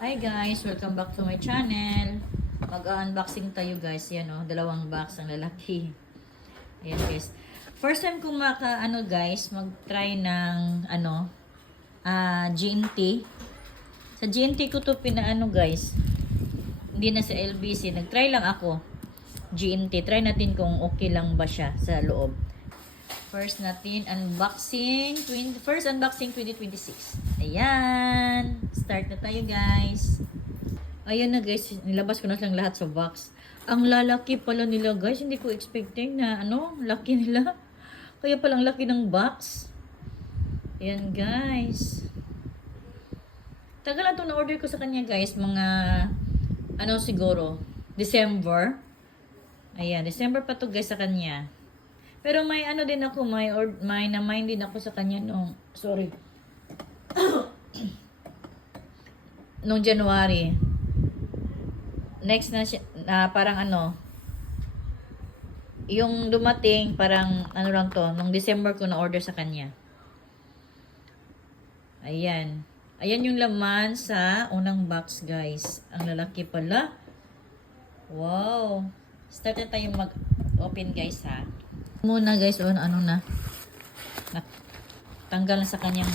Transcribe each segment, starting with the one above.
Hi guys! Welcome back to my channel. Mag-unboxing tayo guys. Yan o, dalawang box ang lalaki. Ayan guys. First time kong guys, mag-try ng GNT. Sa GNT ko to pinaano guys. Hindi na sa LBC. Nag-try lang ako. GNT. Try natin kung okay lang ba siya sa loob. First unboxing 2026. Ayan. Start na tayo guys. Ayan na guys. Nilabas ko na lang lahat sa box. Ang lalaki pala nila guys. Hindi ko expecting na laki nila. Kaya palang laki ng box. Ayan guys. Tagal na itong na-order ko sa kanya guys. Mga siguro December. Ayan. December pa to guys sa kanya. Pero may din ako, may na-mind din ako sa kanya nung, nung January. Next na siya, parang yung dumating, parang lang to, nung December ko na-order sa kanya. Ayan. Ayan yung laman sa unang box, guys. Ang lalaki pala. Wow. Start na tayong mag-open, guys, ha. Muna guys, tanggal na sa kanyang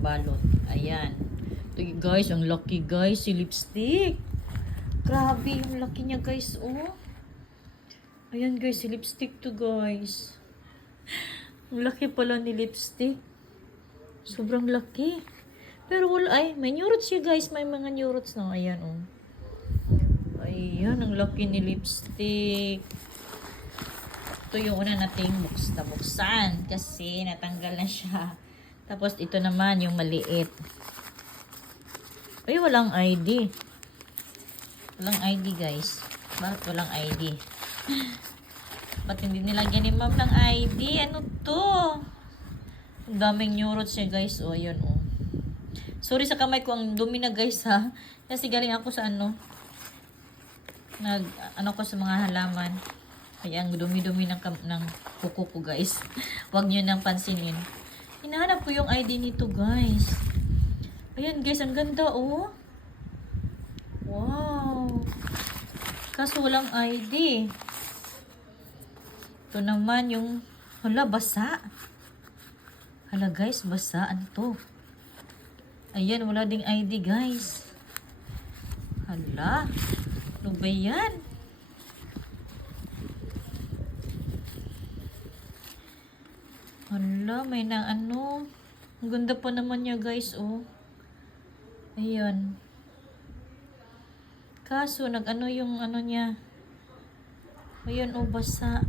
balot. Ayan. Ito guys, ang laki guys, si lipstick. Grabe yung laki niya guys, oh. Ayan guys, si lipstick to guys. Ang laki pala ni lipstick. Sobrang laki. Pero may neurots siya guys, may mga neurots na. Ayan, oh. Ayan, ang laki ni lipstick. Ito yung una nating buksan kasi natanggal na siya. Tapos ito naman yung maliit. Ay, walang ID. Walang ID guys. Bakit walang ID? Ba't hindi nilagyan ni ma'am ng ID? Ano to? Ang daming neurots siya guys. O, yun o. Sorry sa kamay ko. Ang dumi na guys ha. Kasi galing ako sa ko sa mga halaman. Kaya ang dumi-dumi ng kuko ko guys. Huwag nyo nang pansinin. Hinahanap ko yung ID nito guys. Ayan guys, ang ganda oh. Wow. Kaso walang ID. Ito naman yung, basa. Hala guys, basa. Ano to? Ayan, wala ding ID guys. Hala. Ano ba yan? Hala, may Ang ganda pa naman niya guys, oh. Ayan. Kaso, yung niya. Ayan, oh, basa.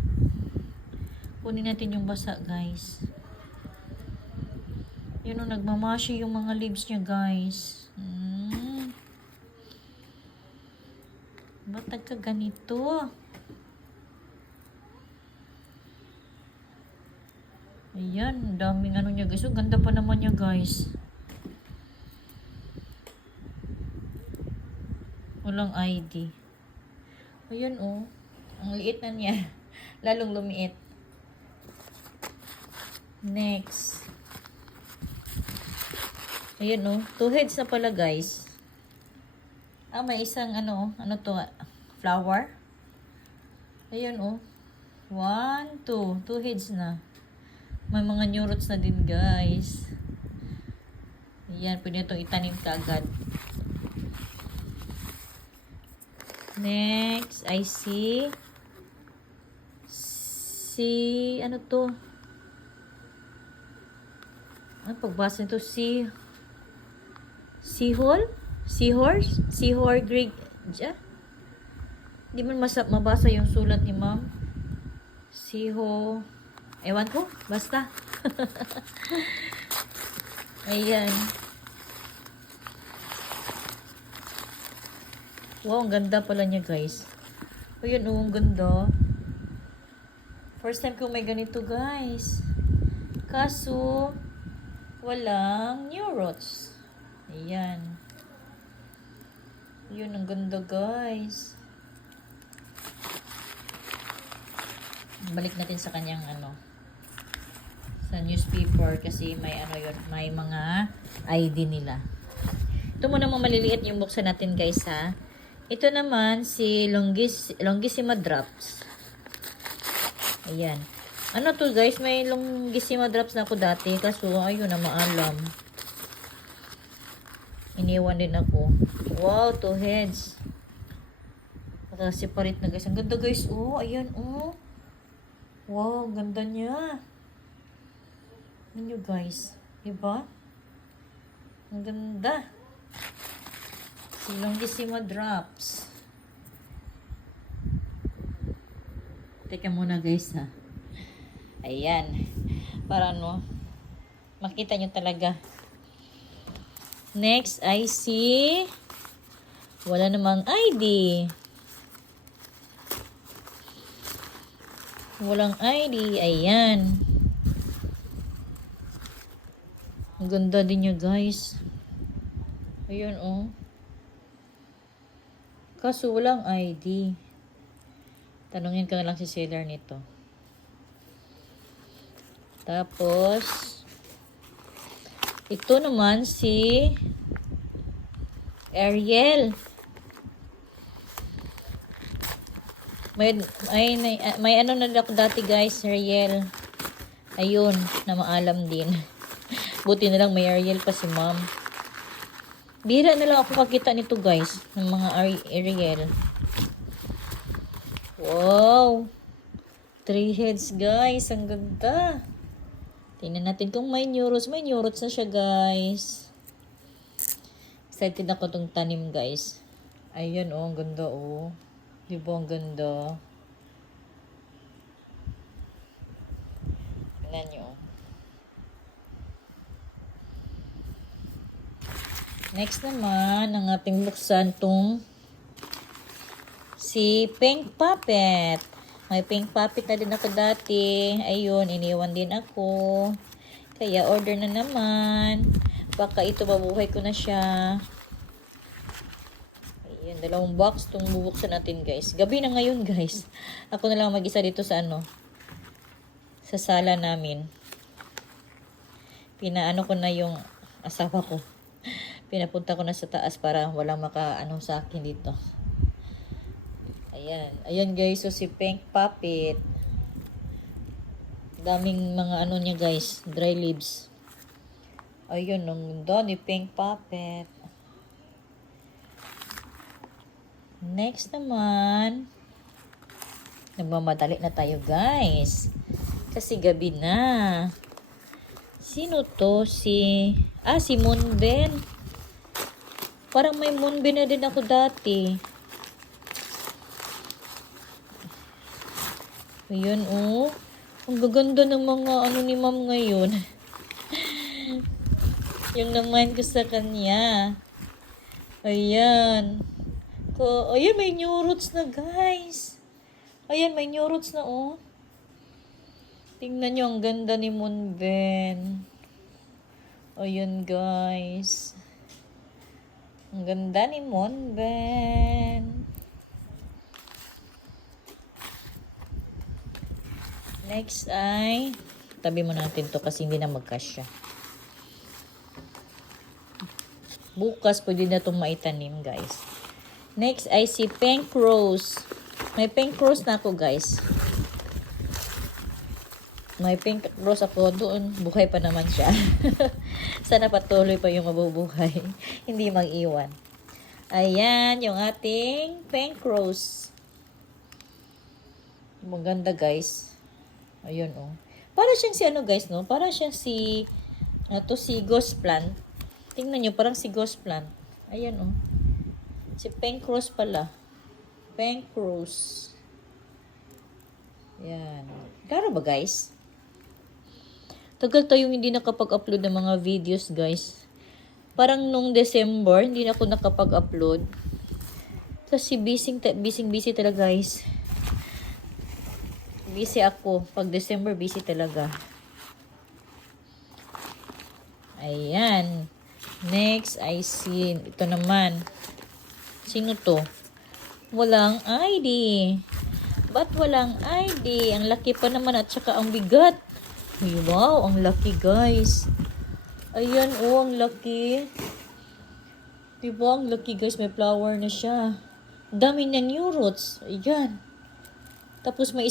Kunin natin yung basa, guys. Ayan, oh, nagmamashi yung mga leaves niya, guys. Ba't nagkaganito? Ayan, daming niya guys. Oh, ganda pa naman niya guys. Walang ID. Ayan oh. Ang liit na niya. Lalong lumiit. Next. Ayan oh. 2 heads na pala guys. May isang flower. Ayan oh. 1, 2. 2 heads na. May mga neurots na din guys. Ayan, pwede itong itanim ka agad. Next, I see. Ano to? Ano pagbasa nito? Seahole? Seahorse? Seahorse Greek. Di man mabasa yung sulat ni ma'am. Ewan ko, basta. Ayan. Wow, ang ganda pala niya guys. Ayan, oh, ang ganda. First time ko may ganito guys. Kaso, walang neurots. Ayan. Ayan, ang ganda guys. Balik natin sa kanyang sa newspaper kasi may may mga ID nila. Ito muna mga maliliit yung buksan natin guys ha. Ito naman si Longissima Drops. Ayan. Ano to guys, may Longissima Drops na ako dati. Kaso ayun na maalam. Iniwan din ako. Wow, 2 heads. Separate na guys. Ang ganda guys. Oh, ayan oh. Wow, ang ganda niya. Ano guys? Diba? Ang ganda. Si Longissima Drops. Teka muna guys ha. Ayan. Para ano, makita nyo talaga. Next I see wala namang ID. Walang ID. Ayan. Ang ganda din niya guys. Ayun oh. Kaso walang ID. Tanungin ka na lang si seller nito. Tapos ito naman si Ariel. May ano na ako dati guys, Ariel. Ayun, na maalam din. Buti na lang may Ariel pa si ma'am. Bira na lang ako makita nito guys, ng mga Ariel. Wow! 3 heads guys, ang ganda. Tingnan natin kung may neurots. May neurots na siya guys. Excited ako tong tanim guys. Ayan oh, ang ganda oh. Diba ang ganda? Tingnan nyo. Next naman, ang ating buksan tong si Pink Puppet. May Pink Puppet na din ako dati. Ayun, iniwan din ako. Kaya order na naman. Baka ito mabuhay ko na siya. Ayan, 2 box itong bubuksan natin guys. Gabi na ngayon guys. Ako na lang mag-isa dito sa ano. Sa sala namin. Pinaano ko na yung asawa ko. Pinapunta ko na sa taas para walang maka-ano sa akin dito. Ayan. Ayan guys. So si Pink Puppet. Daming mga ano niya guys. Dry leaves. Ayun. Nung doon ni Pink Puppet. Next naman. Nagmamadali na tayo guys. Kasi gabi na. Sino to? Si Moonben. Parang may Moonben na din ako dati. Ayan oh. Ang gaganda ng mga ano ni ma'am ngayon. Yung naman ko sa kanya. Ayan. Ayan, may new roots na guys. Ayan, may new roots na oh. Tingnan nyo, ang ganda ni Moonben. Ayan guys. Ang ganda ni Moonben. Next ay, tabi mo natin to kasi hindi na magkasya. Bukas pwede na itong maitanim guys. Next ay si Pink Rose. May Pink Rose na ako guys. May Pink Rose ako doon. Buhay pa naman siya. Sana patuloy pa yung mabubuhay. Hindi mag-iwan. Ayan yung ating Pink Rose. Maganda guys. Ayun oh. Para siyang si ano guys no? Para siyang si si ghost plant. Tingnan nyo, parang si ghost plant. Ayan oh. Si Pink Rose pala. Pink Rose. Yan. Klaro ba guys? Tagal tayong hindi nakapag-upload ng mga videos guys. Parang nung December, hindi na ako nakapag-upload. Kasi busy talaga guys. Busy ako. Pag December, busy talaga. Ayan. Next, I see. Ito naman. Sino to? Walang ID. Ba't walang ID? Ang laki pa naman at saka ang bigat. Wow, ang laki guys. Ayan oh, ang laki. Diba? Ang laki guys. May flower na siya. Ang dami niya new roots. Ayan. Tapos may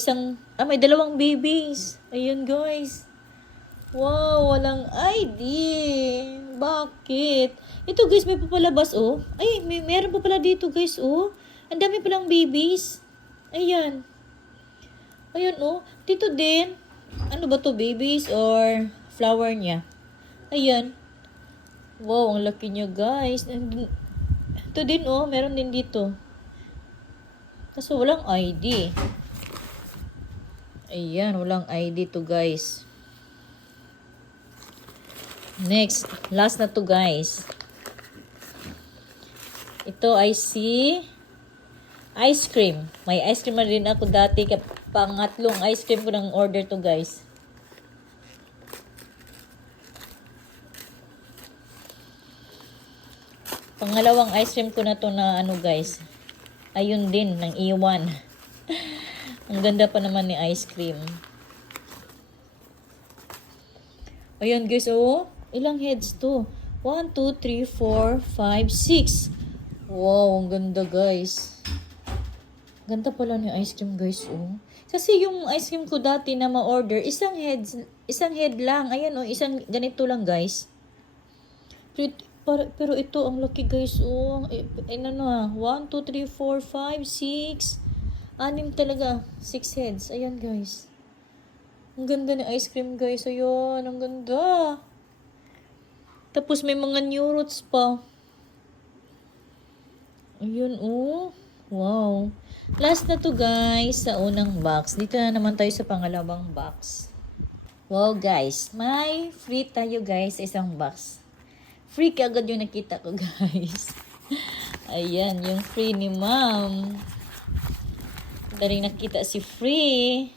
dalawang babies. Ayan guys. Wow, walang ID. Bakit? Ito guys, may papalabas oh. Ay, meron pa pala dito guys oh. Ang dami palang babies. Ayan. Ayan oh. Dito din. Ano ba to, babies or flower niya? Ayan. Wow, ang laki niya guys. Ito din oh, meron din dito. Kaso walang ID. Ayan, walang ID to guys. Next, last na to guys. Ito ay si ice cream. May ice cream na rin ako dati. Pangatlong ice cream ko ng order to guys. Pangalawang ice cream ko na to na ano guys. Ayun din, ng iwan. Ang ganda pa naman ni ice cream. Ayun guys, oh. Ilang heads to? 1, 2, 3, 4, 5, 6. Wow, ang ganda guys. Ganda pala ni ice cream guys, oh. Kasi yung ice cream ko dati na ma-order, isang head lang. Ayan, oh, isang ganito lang guys. Pero ito, ang laki guys, oh. Ano ha? 1, 2, 3, 4, 5, 6. 6 talaga. 6 heads. Ayan guys. Ang ganda ni ice cream guys. Ayun, ang ganda. Tapos may mga new roots pa. Ayun, oh. Wow. Last na to guys sa unang box. Dito na naman tayo sa pangalawang box. Wow guys. May free tayo guys sa isang box. Free kagad yung nakita ko guys. Ayan, yung free ni ma'am. Daling nakita si free.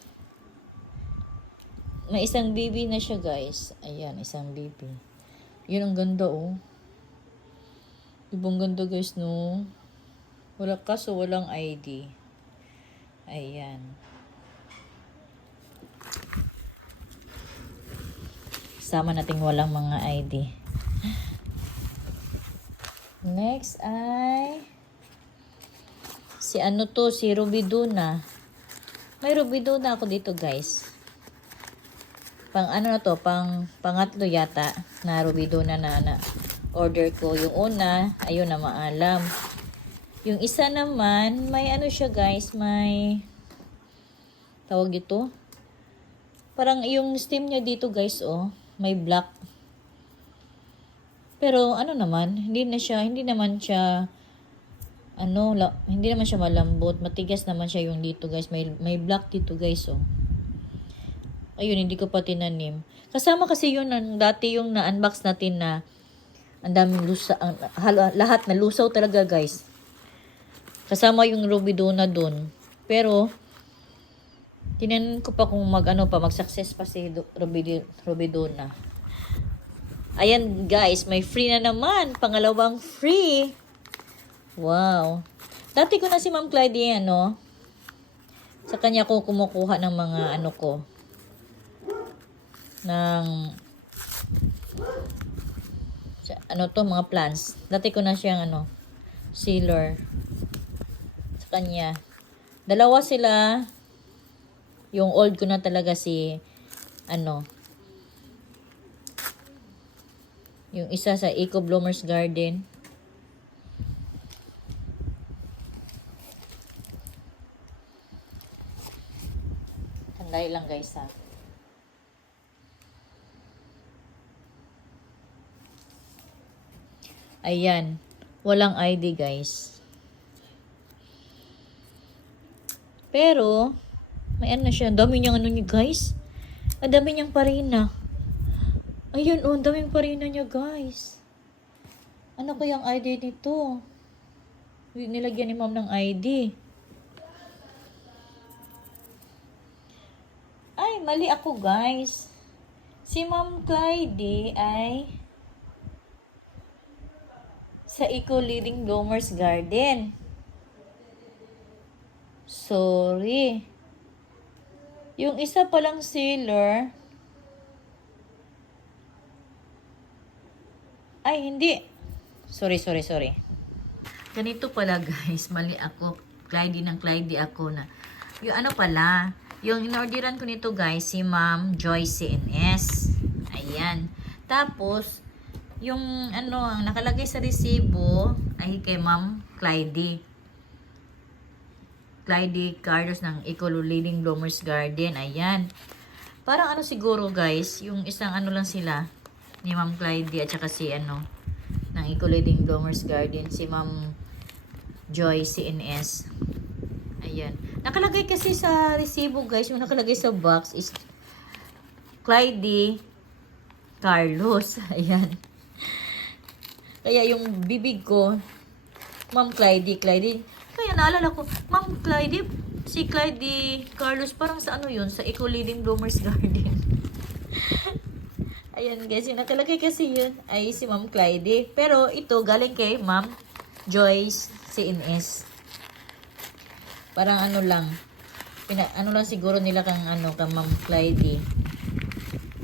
May isang baby na siya guys. Ayan, isang baby. Yun ang ganda oh. Ibang ganda guys no. Walang ID. Ayan. Sama nating walang mga ID. Next ay si ano to, si Rubiduna. May Rubiduna ako dito guys. Pang ano na to, pangatlo yata na Rubiduna na order ko. Yung una, ayun na maalam. Yung isa naman, may ano siya guys, may tawag ito. Parang yung stem niya dito guys, oh, may black. Pero ano naman, hindi naman siya hindi naman siya malambot, matigas naman siya yung dito guys. May black dito guys, oh. Ayun, hindi ko pa tinanim. Kasama kasi yun dati yung na-unbox natin na ang daming lahat na lusaw talaga guys. Kasama yung Rubiduna dun. Pero tinanin ko pa kung mag-success pa si Rubiduna. Ayan guys, may free na naman. Pangalawang free. Wow. Dati ko na si Ma'am Clyde sa kanya ko kumukuha ng mga mga plants. Dati ko na siyang sealer sa kanya. Dalawa sila. Yung old ko na talaga yung isa sa Eco Bloomers Garden. Tandai lang guys ha. Ayan. Walang ID guys. Pero, may ano siya. Ang dami niyang niya guys. Ang dami niyang parina. Ayun ang daming parina niya guys. Ano kayang ID nito? Nilagyan ni ma'am ng ID. Ay, mali ako guys. Si Ma'am Clyde ay sa Eco Leading Bloomers Garden. Sorry. Yung isa palang sealer. Ay, hindi. Sorry. Ganito pala guys, mali ako. Clyde ng Clyde ako na. Yung ano pala, yung inorderan ko nito guys, si Ma'am Joy CNS. Ayan. Tapos, yung ano, ang nakalagay sa resibo ay kay Ma'am Clyde. Clyde Carlos ng Ecolo Living Bloomers Garden. Ayan. Parang ano siguro guys, yung isang ano lang sila ni Ma'am Clyde at saka si ano ng Ecolo Living Bloomers Garden, si Ma'am Joy CNS. Ayan. Nakalagay kasi sa resibo guys, yung nakalagay sa box is Clyde Carlos. Ayan. Kaya yung bibig ko, Ma'am Clyde. Kaya naalala ko, Ma'am Clyde, si Clyde Carlos, parang sa ano yun, sa Eco Living Bloomers Garden. Ayan guys, yung nakalagay kasi yun ay si Ma'am Clyde. Pero ito, galing kay Ma'am Joyce CNS. Parang ano lang, ano lang siguro nila kang ano, kang Ma'am Clyde.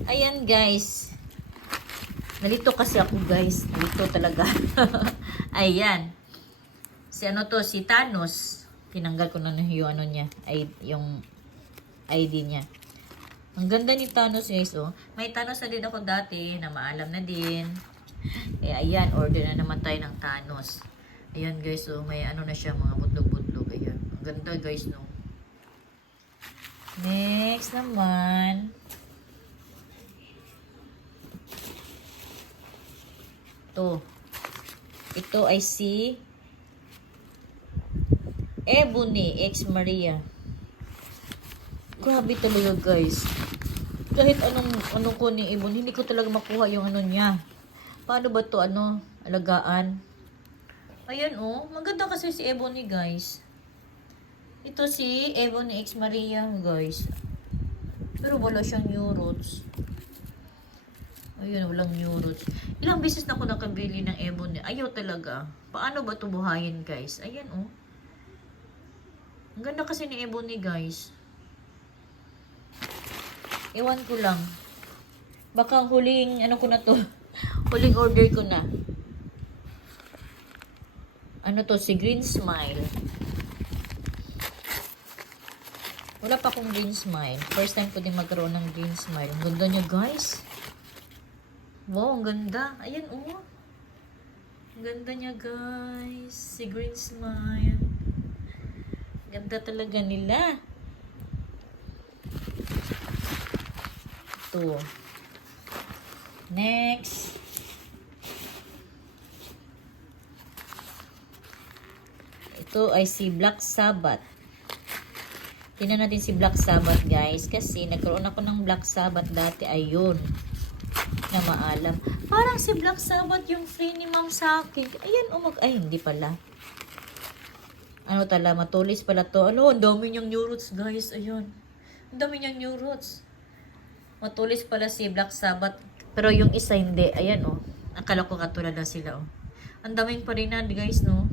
Ayan guys. Nalito kasi ako guys. Nalito talaga. Ayan. Si ano to, si Thanos. Tinanggal ko na yung ano niya, ay yung ID niya. Ang ganda ni Thanos guys, oh. May Thanos na din ako dati na maalam na din. Eh ayan, order na naman tayo ng Thanos. Ayan guys, oh, may ano na siya, mga butlog-butlog. Ayan. Ang ganda guys, no. Next naman. Ito ay si Ebony X Maria. Grabe talaga guys. Kahit anong ko ni Ebony, hindi ko talaga makuha yung ano niya. Paano ba to alagaan? Ayan oh, maganda kasi si Ebony guys. Ito si Ebony X Maria guys. Pero wala siyang new roots. Ayun, walang new roots. Ilang beses na ako nakabili ng Ebony. Ayaw talaga. Paano ba ito buhayin guys? Ayan oh. Ang ganda kasi ni Ebony guys. Ewan ko lang. Baka huling ano ko na to. Huling order ko na. Ano to? Si Green Smile. Wala pa akong Green Smile. First time ko din magkaroon ng Green Smile. Ang ganda niya guys. Wow, ang ganda. Ayan oh. Ang ganda niya guys. Si Green Smile. Ganda talaga nila. Ito. Next. Ito ay si Black Sabbath. Tingnan natin si Black Sabbath guys. Kasi nagkaroon ako ng Black Sabbath dati. Ayun. Na maalam. Parang si Black Sabbath yung free ni Ma'am sa akin. Ayan. Ay, hindi pala. Ano tala, matulis pala to. Ano, ang dami niyang new roots guys. Ayun. Ang dami niyang new roots. Matulis pala si Black Sabbath. Pero yung isa hindi. Ayan oh. Akala ko katulad na sila oh. Ang daming pa rin na guys no.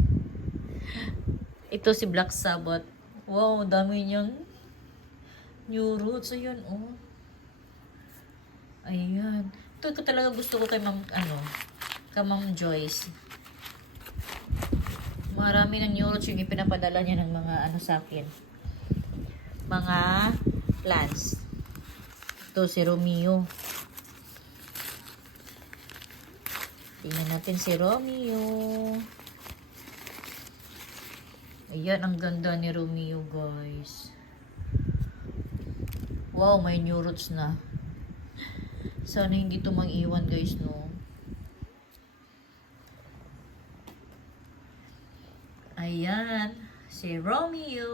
Ito si Black Sabbath. Wow, dami niyang new roots. Ayan oh. Ayan. Ito ko talaga gusto ko kay Ma'am kay Ma'am Joyce. Marami ng new roots yung ipinapadala niya ng mga sa akin. Mga plants. Ito si Romeo. Tingnan natin si Romeo. Ayan, ang ganda ni Romeo guys. Wow, may new roots na. Sana hindi ito mag-iwan guys no. Ayan, si Romeo.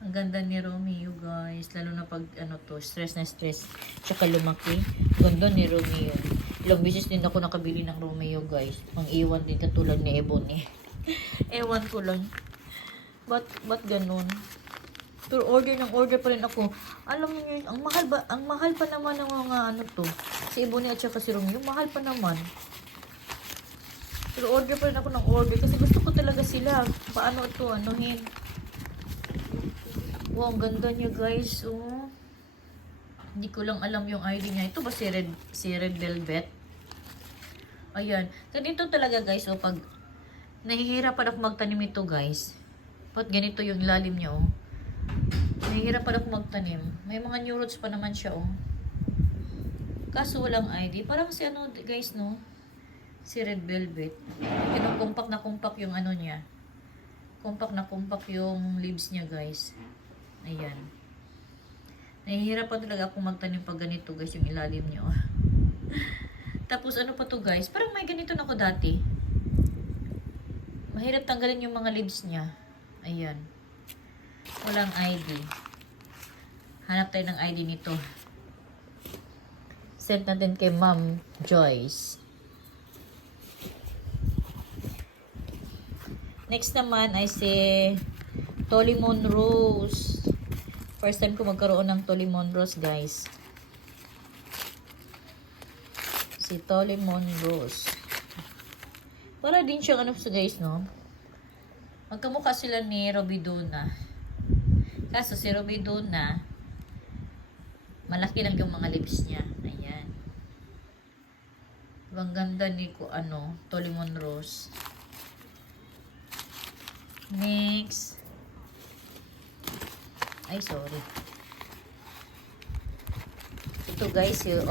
Ang ganda ni Romeo guys. Lalo na pag stress na stress. Tsaka lumaki. Ganda ni Romeo. Ilang beses din ako nakabili ng Romeo guys. Ang iwan din katulad ni Ebony. Ewan ko lang. Ba't ganun? Pero order pa rin ako. Alam niyo yun, ang mahal pa naman ng mga to. Si Ebony at saka si Romeo. Mahal pa naman. Pero order pa rin ako ng order kasi gusto ko talaga sila. Paano ito, anuhin. Wow, ang ganda niya guys. Oh. Hindi ko lang alam yung ID niya. Ito ba si Red Velvet? Ayan. Ganito talaga guys. Oh, pag Nahihirapan ako magtanim ito, guys. Ba't ganito yung ilalim niya, oh. Nahihirapan ako magtanim. May mga new roots pa naman siya, oh. Kaso walang ID. Parang si ano, guys, no? Si Red Velvet. Yung compact na compact yung ano niya. Compact na compact yung leaves niya, guys. Ayan. Nahihirapan talaga ako magtanim pag ganito, guys, yung ilalim niya, oh. Tapos ano pa to, guys? Parang may ganito na ako dati. Mahirap tanggalin yung mga leaves niya. Ayan. Walang ID. Hanap tayo ng ID nito. Send natin kay Ma'am Joyce. Next naman ay si Tolimon Rose. First time ko magkaroon ng Tolimon Rose, guys. Si Tolimon Rose. Para din siyang ano sa guys, no? Magkamukha sila ni Robiduna. Kaso si Robiduna, malaki lang yung mga lips niya. Ayan. Ang ganda ni Tolimon Rose. Next. Ay, sorry. Ito guys, yung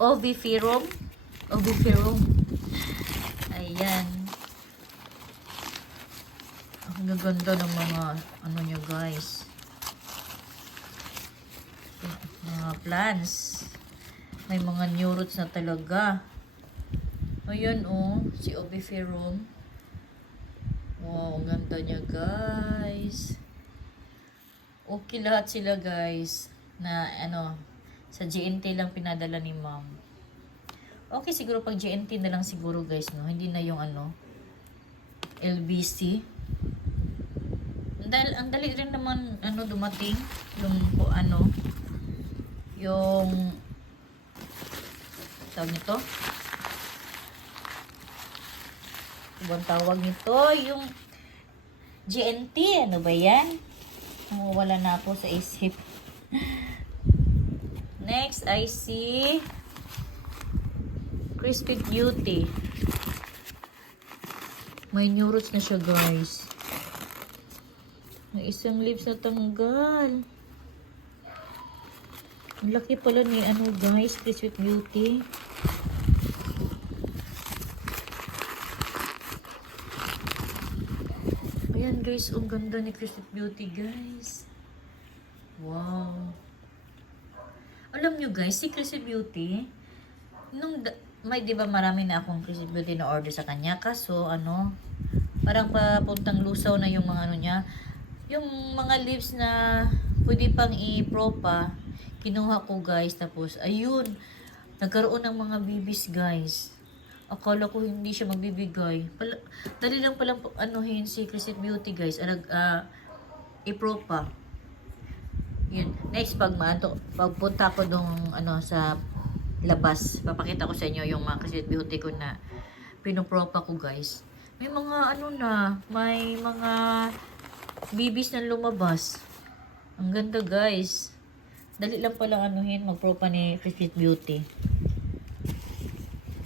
Oviferum. Ayan. Ang gaganda ng mga ano nyo, guys. Mga plants. May mga new roots na talaga. Ayan, oh. Si Oviferum. Wow, ang ganda niya, guys. Okay lahat sila, guys. Na, sa GNT lang pinadala ni ma'am. Okay, siguro pag GNT na lang siguro, guys, no? Hindi na yung, LBC. Dahil, ang dali rin naman, dumating. Yung, tawag nito? Ibang tawag nito, yung GNT. Ano ba yan? Wala na ako sa isip. Next, I see Crispy Beauty. May new roots na siya, guys. May isang leaves na tanggal. Ang laki pala ni guys, Crispy Beauty. Ayan, guys, ang ganda ni Crispy Beauty, guys. Wow. Alam nyo, guys, si Crispy Beauty, di ba marami na akong Crispy Beauty na order sa kanya, kaso, parang papuntang lusaw na yung mga niya. Yung mga leaves na pwede pang i-propa, kinuha ko, guys. Tapos, ayun, nagkaroon ng mga bibis, guys. Akala ko hindi siya magbibigay. Dali lang palang si Crispy Beauty, guys. I-propa. Yun. Next, pagpunta ko sa labas, papakita ko sa inyo yung mga Crispy Beauty ko na pinopropa ko, guys. May mga may mga bibis na lumabas. Ang ganda, guys. Dali lang palang magpropa ni Crispy Beauty.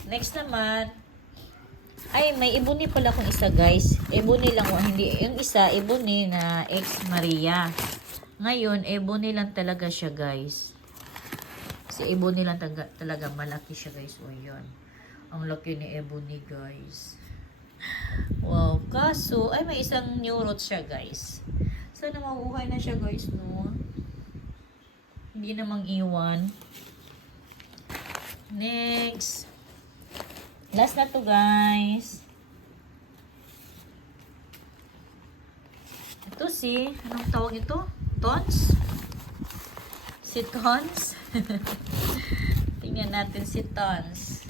Next naman, ay, may ebony pala akong isa, guys. Ebony lang, hindi. Yung isa, ebony na ex Maria. Ngayon, ebony lang talaga siya, guys. Si ebony lang talaga, malaki siya, guys. O, yun. Ang laki ni ebony, guys. Wow. Kaso, ay, may isang new root siya, guys. Sana mabuhay na siya, guys, no? Hindi namang iwan. Next. Last na to, guys. Ito anong tawag ito? Tons? Si Tons? Tingnan natin si Tons.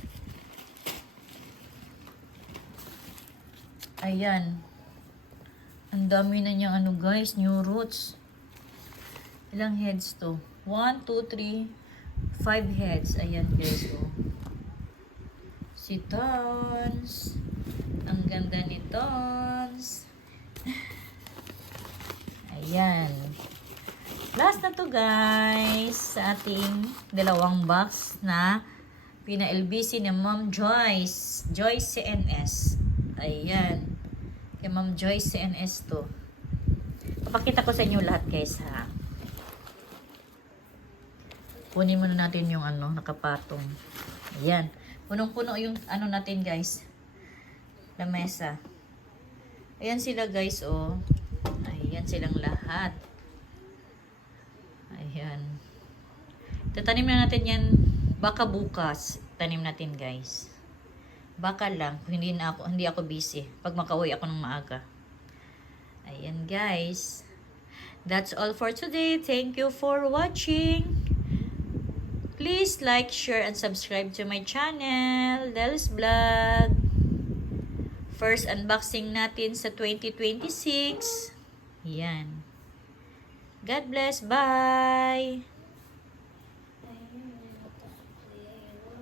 Ayan. Ang dami na niyang guys, new roots. Ilang heads to? 1, 2, 3, 5 heads. Ayan, guys, oh. Si Tons. Ang ganda ni Tons. Ayan. Last na to, guys, sa ating dalawang box na pina-LBC ni Ma'am Joyce. Joyce CNS. Ayan. Kay Ma'am Joyce CNS to. Papakita ko sa inyo lahat guys ha. Kunin muna natin yung ano, nakapatong. Ayan. Punong-puno yung ano natin guys. Lamesa. Ayan sila guys oh. Ayan silang lahat. Ayan. Tatanim na natin yan baka bukas. Tanim natin guys. Baka lang kung hindi ako busy. Pag makauwi ako ng maaga. Ayan guys. That's all for today. Thank you for watching. Please like, share, and subscribe to my channel, Del's Vlog. First unboxing natin sa 2026. Ayan. God bless. Bye!